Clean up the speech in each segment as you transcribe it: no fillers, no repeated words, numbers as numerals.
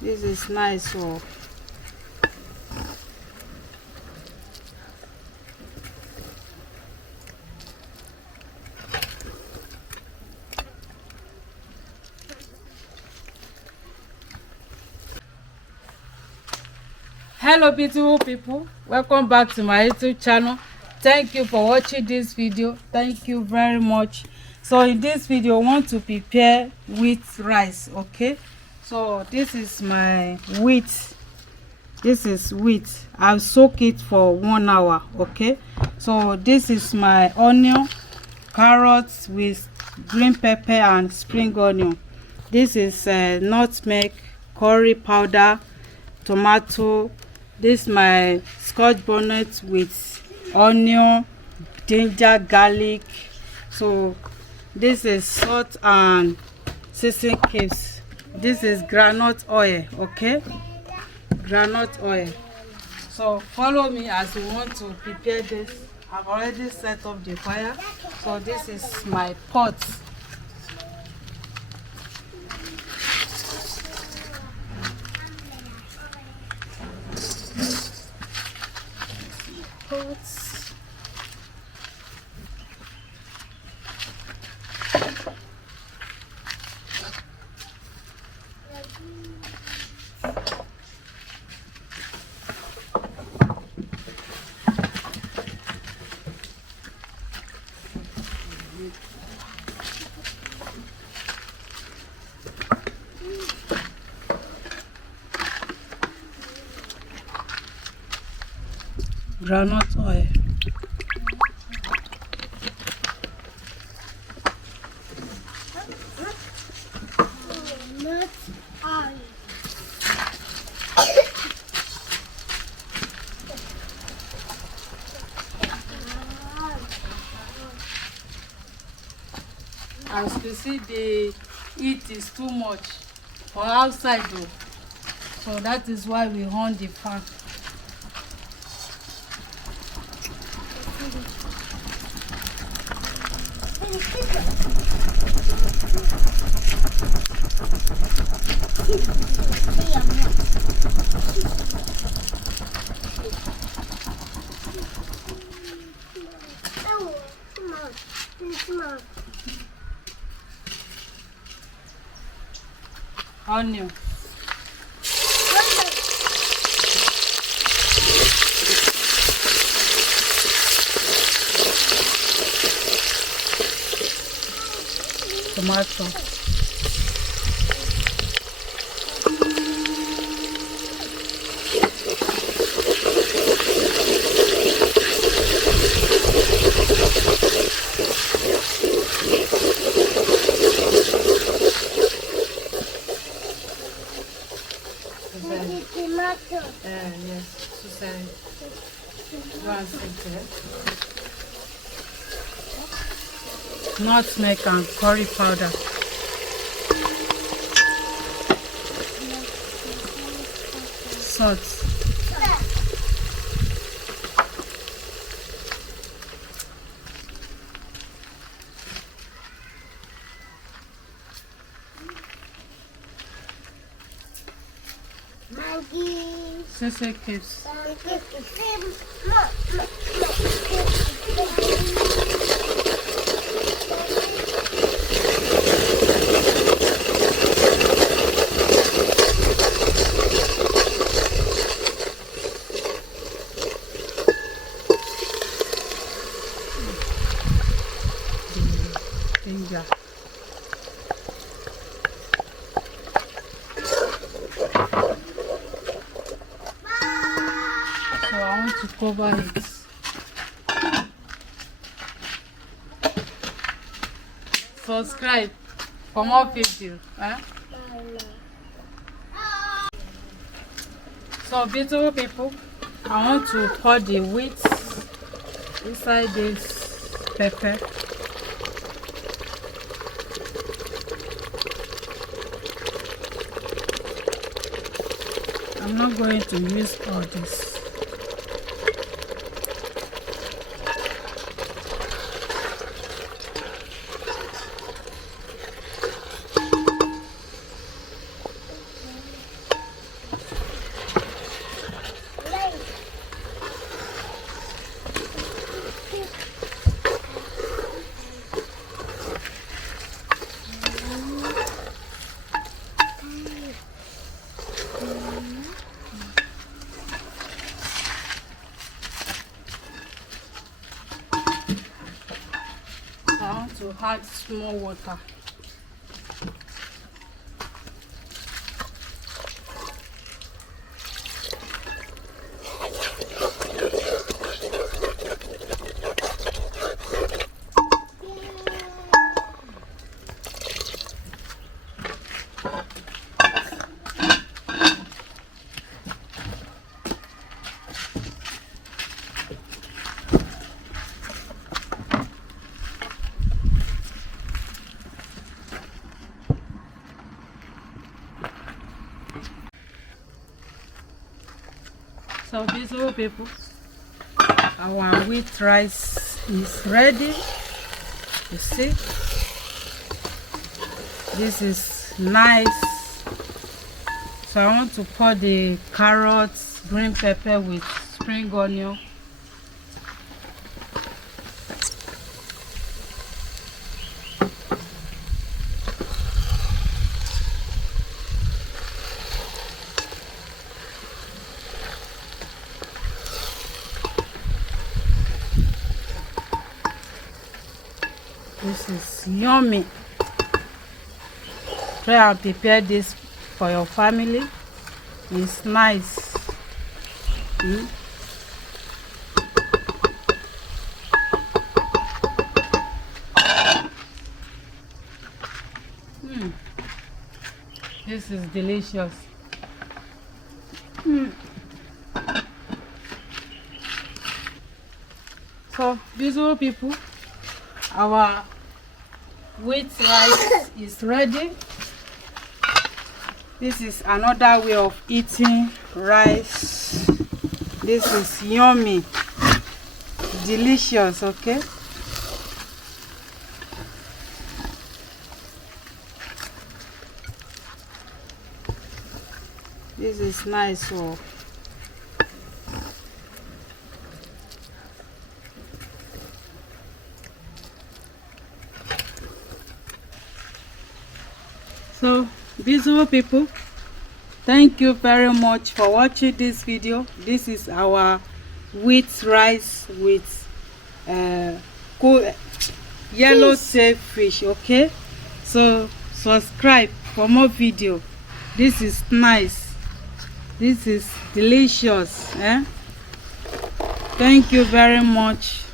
This is nice. Oh. Hello beautiful people, welcome back to my YouTube channel. Thank you for watching this video. Thank you very much. So in this video I want to prepare wheat rice. Okay, so this is my wheat. This is wheat. I'll soak it for 1 hour. Okay, so this is my onion, carrots with green pepper and spring onion. This is nutmeg, curry powder, tomato. This my scotch bonnet with onion, ginger, garlic. So this is salt and seasoning cubes. This is groundnut oil. Okay, groundnut oil. So follow me as we want to prepare this. I've already set up the fire. So this is my pot. Pots. Groundnut oil. As you see, the heat is too much for outside though. So that is why we on the fan. Onion. Tomato. Yes, Susan. Nutmeg and curry powder. Salt. Sesame cubes. Ginger. So I want to cover it. Subscribe for more videos. So beautiful people, I want to pour the wheat inside this pepper. I'm not going to use all this. add small water. So beautiful people, our wheat rice is ready. You see, this is nice. So I want to pour the carrots, green pepper with spring onion. This is yummy. Try and prepare this for your family. It's nice. This is delicious. So, beautiful people, our wheat rice is ready. This is another way of eating rice. This is yummy, delicious. Okay, this is nice. So beautiful people, thank you very much for watching this video. This is our wheat rice with yellow tail fish. Okay, so subscribe for more video. This is nice, this is delicious. Thank you very much.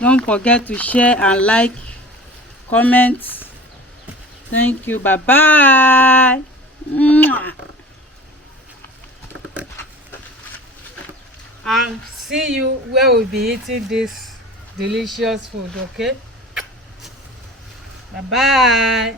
Don't forget to share and like, comment. Thank you. Bye bye. And see you where we'll be eating this delicious food. Okay. Bye bye.